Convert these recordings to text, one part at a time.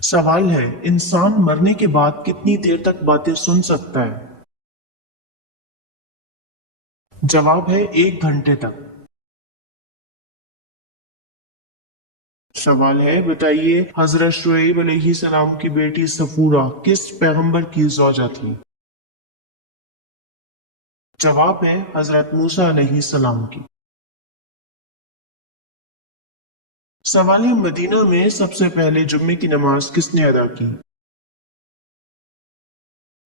سوال ہے، انسان مرنے کے بعد کتنی دیر تک باتیں سن سکتا ہے؟ جواب ہے 1 گھنٹے تک۔ سوال ہے، بتائیے حضرت شعیب علیہ السلام کی بیٹی صفورہ کس پیغمبر کی زوجہ تھی؟ جواب ہے حضرت موسیٰ علیہ السلام کی۔ سوال ہے، مدینہ میں سب سے پہلے جمعے کی نماز کس نے ادا کی؟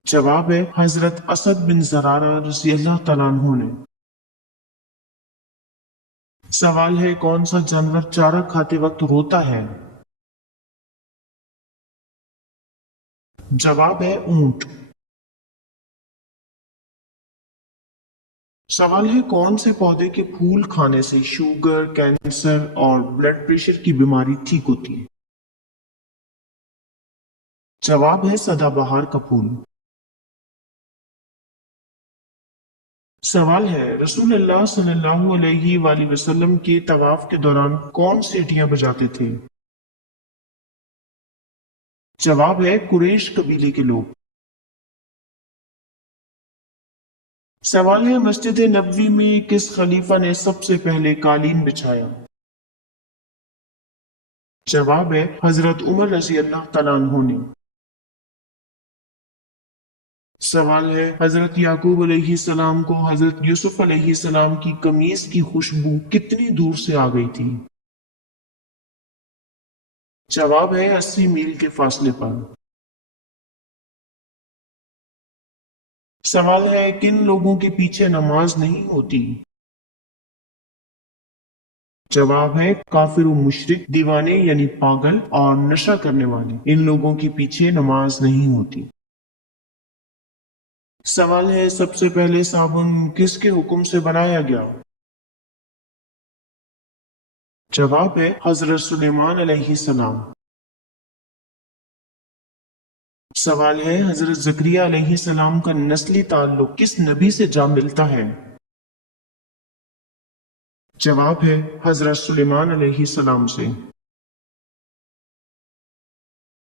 جواب ہے حضرت اسد بن زرارہ رضی اللہ تعالیٰ عنہ نے۔ سوال ہے، کون سا جانور چارہ کھاتے وقت روتا ہے؟ جواب ہے اونٹ۔ سوال ہے، کون سے پودے کے پھول کھانے سے شوگر، کینسر اور بلڈ پریشر کی بیماری ٹھیک ہوتی ہے؟ جواب ہے سدا بہار کا پھول۔ سوال ہے، رسول اللہ صلی اللہ علیہ وآلہ وسلم کے طواف کے دوران کون سیٹیاں بجاتے تھے؟ جواب ہے قریش قبیلے کے لوگ۔ سوال ہے، مسجد نبوی میں کس خلیفہ نے سب سے پہلے قالین بچھایا؟ جواب ہے حضرت عمر رضی اللہ تعالیٰ عنہ نے۔ سوال ہے، حضرت یعقوب علیہ السلام کو حضرت یوسف علیہ السلام کی قمیص کی خوشبو کتنی دور سے آ گئی تھی؟ جواب ہے 80 میل کے فاصلے پر۔ سوال ہے، کن لوگوں کے پیچھے نماز نہیں ہوتی؟ جواب ہے کافر و مشرک، دیوانے یعنی پاگل، اور نشہ کرنے والے، ان لوگوں کے پیچھے نماز نہیں ہوتی۔ سوال ہے، سب سے پہلے صابن کس کے حکم سے بنایا گیا؟ جواب ہے حضرت سلیمان علیہ السلام۔ سوال ہے، حضرت زکریا علیہ السلام کا نسلی تعلق کس نبی سے جا ملتا ہے؟ جواب ہے حضرت سلیمان علیہ السلام سے۔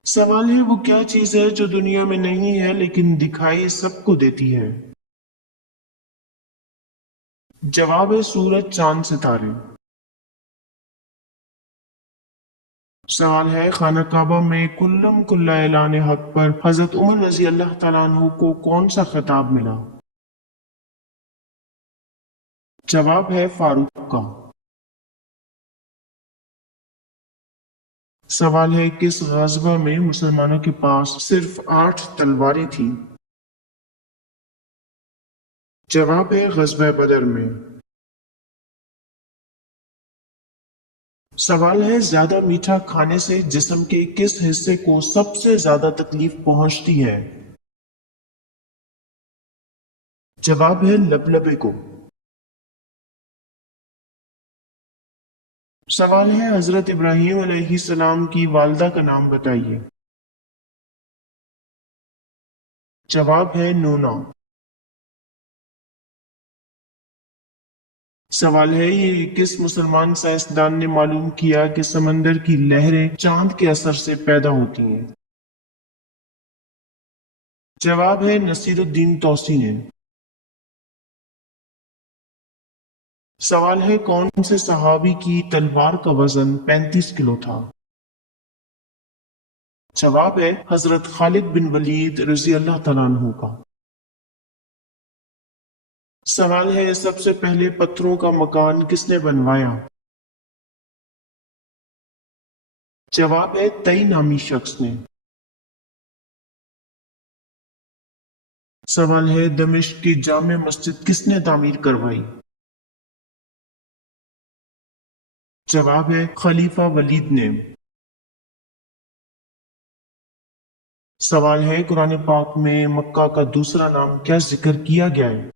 سوال ہے، وہ کیا چیز ہے جو دنیا میں نہیں ہے لیکن دکھائی سب کو دیتی ہے؟ جواب ہے سورج، چاند، ستارے۔ سوال ہے، خانہ کعبہ میں کلم کل اعلان حق پر حضرت عمر رضی اللہ تعالیٰ عنہ کو کون سا خطاب ملا؟ جواب ہے فاروق کا۔ سوال ہے، کس غزوہ میں مسلمانوں کے پاس صرف 8 تلواریں تھیں؟ جواب ہے غزوہ بدر میں۔ سوال ہے، زیادہ میٹھا کھانے سے جسم کے کس حصے کو سب سے زیادہ تکلیف پہنچتی ہے؟ جواب ہے لبلبے کو۔ سوال ہے، حضرت ابراہیم علیہ السلام کی والدہ کا نام بتائیے۔ جواب ہے نونا۔ سوال ہے، یہ کس مسلمان سائنسدان نے معلوم کیا کہ سمندر کی لہریں چاند کے اثر سے پیدا ہوتی ہیں؟ جواب ہے نصیر الدین توسی نے۔ سوال ہے، کون سے صحابی کی تلوار کا وزن 35 کلو تھا؟ جواب ہے حضرت خالد بن ولید رضی اللہ تعالیٰ عنہ کا۔ سوال ہے، سب سے پہلے پتھروں کا مکان کس نے بنوایا؟ جواب ہے تئی نامی شخص نے۔ سوال ہے، دمشق کی جامع مسجد کس نے تعمیر کروائی؟ جواب ہے خلیفہ ولید نے۔ سوال ہے، قرآن پاک میں مکہ کا دوسرا نام کیا ذکر کیا گیا ہے؟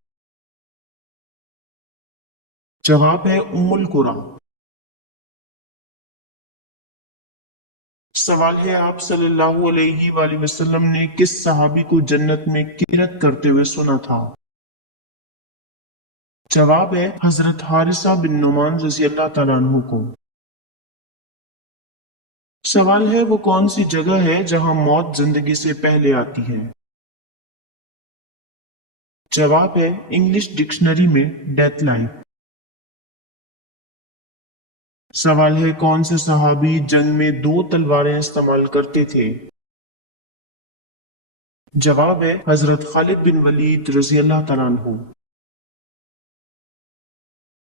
جواب ہے ام القری۔ سوال ہے، آپ صلی اللہ علیہ وآلہ وسلم نے کس صحابی کو جنت میں قرت کرتے ہوئے سنا تھا؟ جواب ہے حضرت حارثہ بن نعمان رضی اللہ تعالیٰ عنہ کو۔ سوال ہے وہ کون سی جگہ ہے جہاں موت زندگی سے پہلے آتی ہے؟ جواب ہے انگلش ڈکشنری میں ڈیتھ لائن۔ سوال ہے کون سے صحابی جنگ میں دو تلواریں استعمال کرتے تھے؟ جواب ہے حضرت خالد بن ولید رضی اللہ تعالیٰ عنہ۔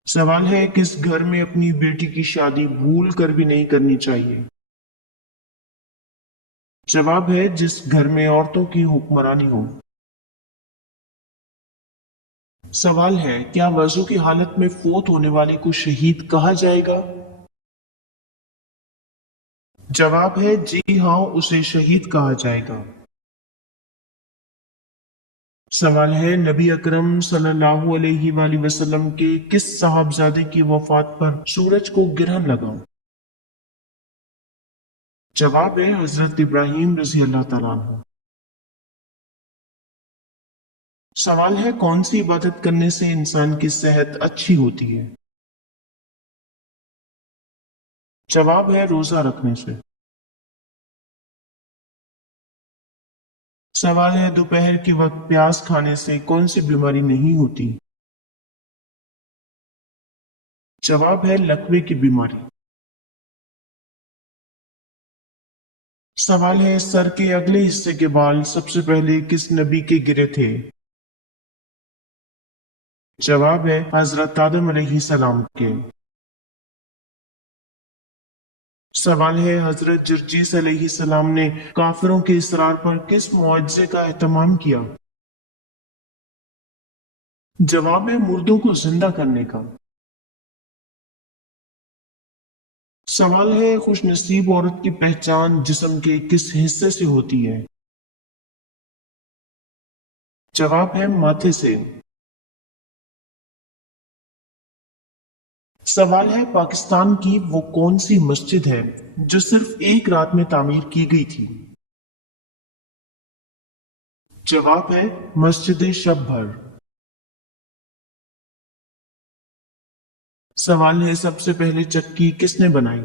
سوال ہے کس گھر میں اپنی بیٹی کی شادی بھول کر بھی نہیں کرنی چاہیے؟ جواب ہے جس گھر میں عورتوں کی حکمرانی ہو۔ سوال ہے کیا وضو کی حالت میں فوت ہونے والے کو شہید کہا جائے گا؟ جواب ہے جی ہاں اسے شہید کہا جائے گا۔ سوال ہے نبی اکرم صلی اللہ علیہ وآلہ وسلم کے کس صاحبزادے کی وفات پر سورج کو گرہن لگا؟ جواب ہے حضرت ابراہیم رضی اللہ تعالیٰ عنہ۔ سوال ہے کون سی عبادت کرنے سے انسان کی صحت اچھی ہوتی ہے؟ جواب ہے روزہ رکھنے سے۔ سوال ہے دوپہر کے وقت پیاز کھانے سے کون سی بیماری نہیں ہوتی؟ جواب ہے لکوے کی بیماری۔ سوال ہے سر کے اگلے حصے کے بال سب سے پہلے کس نبی کے گرے تھے؟ جواب ہے حضرت آدم علیہ السلام کے۔ سوال ہے حضرت جرجیس علیہ السلام نے کافروں کے اصرار پر کس معجزے کا اہتمام کیا؟ جواب ہے مردوں کو زندہ کرنے کا۔ سوال ہے خوش نصیب عورت کی پہچان جسم کے کس حصے سے ہوتی ہے؟ جواب ہے ماتھے سے۔ سوال ہے پاکستان کی وہ کون سی مسجد ہے جو صرف ایک رات میں تعمیر کی گئی تھی؟ جواب ہے مسجد شب بھر۔ سوال ہے سب سے پہلے چکی کس نے بنائی؟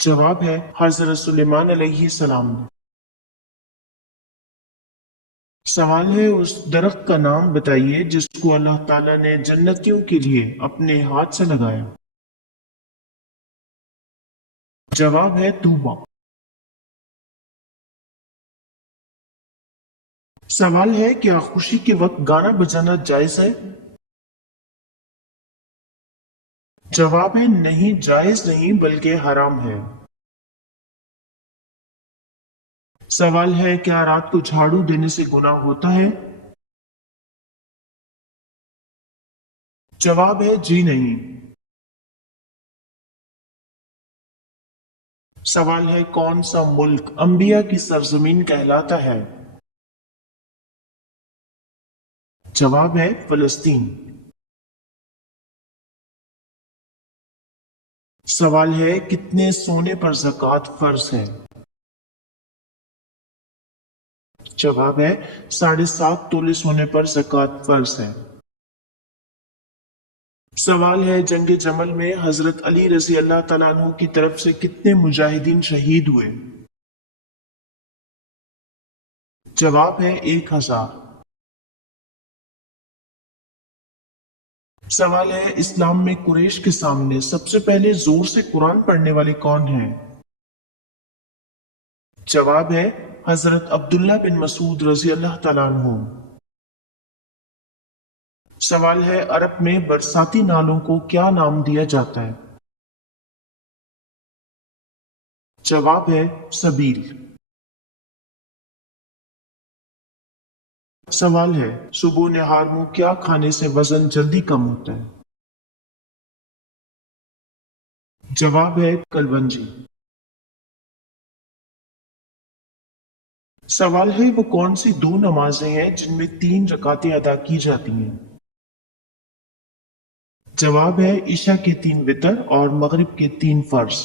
جواب ہے حضرت سلیمان علیہ السلام نے۔ سوال ہے اس درخت کا نام بتائیے جس کو اللہ تعالیٰ نے جنتیوں کے لیے اپنے ہاتھ سے لگایا۔ جواب ہے طوبا۔ سوال ہے کیا خوشی کے وقت گانا بجانا جائز ہے؟ جواب ہے نہیں جائز نہیں بلکہ حرام ہے۔ سوال ہے کیا رات کو جھاڑو دینے سے گناہ ہوتا ہے؟ جواب ہے جی نہیں۔ سوال ہے کون سا ملک انبیاء کی سرزمین کہلاتا ہے؟ جواب ہے فلسطین۔ سوال ہے کتنے سونے پر زکوٰۃ فرض ہے؟ جواب ہے 7.5 تولے سونے پر زکوٰۃ فرض ہے۔ سوال ہے جنگ جمل میں حضرت علی رضی اللہ تعالیٰ عنہ کی طرف سے کتنے مجاہدین شہید ہوئے؟ جواب ہے 1000۔ سوال ہے اسلام میں قریش کے سامنے سب سے پہلے زور سے قرآن پڑھنے والے کون ہیں؟ جواب ہے حضرت عبداللہ بن مسعود رضی اللہ تعالیٰ عنہ۔ سوال ہے عرب میں برساتی نالوں کو کیا نام دیا جاتا ہے؟ جواب ہے سبیل۔ سوال ہے صبح نہار منہ کیا کھانے سے وزن جلدی کم ہوتا ہے؟ جواب ہے کلونجی۔ سوال ہے وہ کون سی دو نمازیں ہیں جن میں 3 رکعتیں ادا کی جاتی ہیں؟ جواب ہے عشاء کے 3 وتر اور مغرب کے 3 فرض۔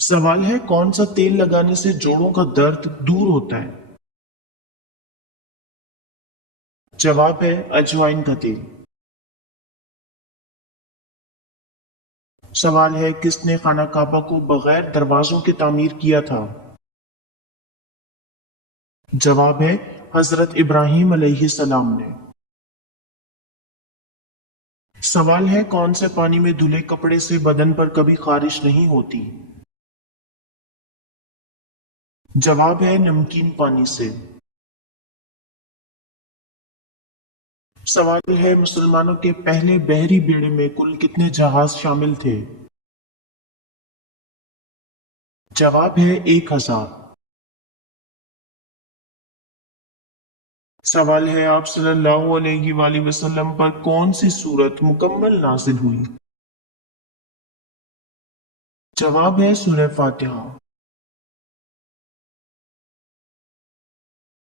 سوال ہے کون سا تیل لگانے سے جوڑوں کا درد دور ہوتا ہے؟ جواب ہے اجوائن کا تیل۔ سوال ہے کس نے خانہ کعبہ کو بغیر دروازوں کے تعمیر کیا تھا؟ جواب ہے حضرت ابراہیم علیہ السلام نے۔ سوال ہے کون سے پانی میں دھلے کپڑے سے بدن پر کبھی خارش نہیں ہوتی؟ جواب ہے نمکین پانی سے۔ سوال ہے مسلمانوں کے پہلے بحری بیڑے میں کل کتنے جہاز شامل تھے؟ جواب ہے 1000۔ سوال ہے آپ صلی اللہ علیہ وآلہ وسلم پر کون سی سورت مکمل نازل ہوئی؟ جواب ہے سورہ فاتحہ۔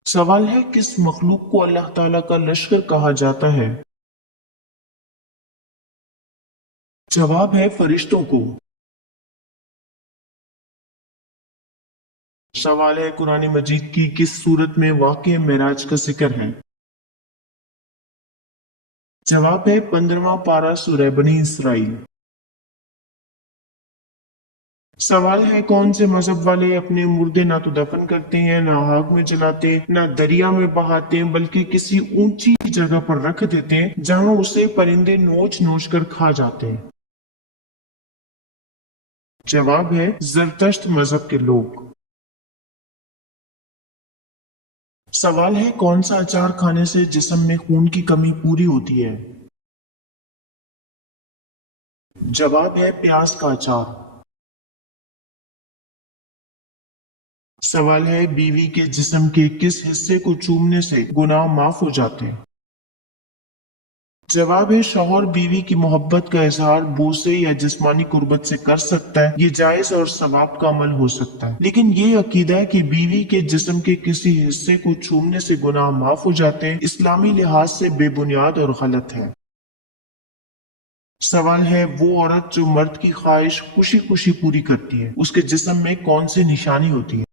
سوال ہے کس مخلوق کو اللہ تعالیٰ کا لشکر کہا جاتا ہے؟ جواب ہے فرشتوں کو۔ سوال ہے قرآن مجید کی کس سورت میں واقع معراج کا ذکر ہے؟ جواب ہے 15واں پارہ سورہ بنی اسرائیل۔ سوال ہے کون سے مذہب والے اپنے مردے نہ تو دفن کرتے ہیں، نہ آگ میں جلاتے، نہ دریا میں بہاتے، بلکہ کسی اونچی جگہ پر رکھ دیتے ہیں جہاں اسے پرندے نوچ نوچ کر کھا جاتے ہیں؟ جواب ہے زرتشت مذہب کے لوگ۔ سوال ہے کون سا اچار کھانے سے جسم میں خون کی کمی پوری ہوتی ہے؟ جواب ہے پیاز کا اچار۔ سوال ہے بیوی کے جسم کے کس حصے کو چومنے سے گناہ معاف ہو جاتے ہیں؟ جواب ہے شوہر بیوی کی محبت کا اظہار بوسے یا جسمانی قربت سے کر سکتا ہے، یہ جائز اور ثواب کا عمل ہو سکتا ہے، لیکن یہ عقیدہ ہے کہ بیوی کے جسم کے کسی حصے کو چومنے سے گناہ معاف ہو جاتے ہیں اسلامی لحاظ سے بے بنیاد اور غلط ہے۔ سوال ہے وہ عورت جو مرد کی خواہش خوشی خوشی پوری کرتی ہے اس کے جسم میں کون سی نشانی ہوتی ہے؟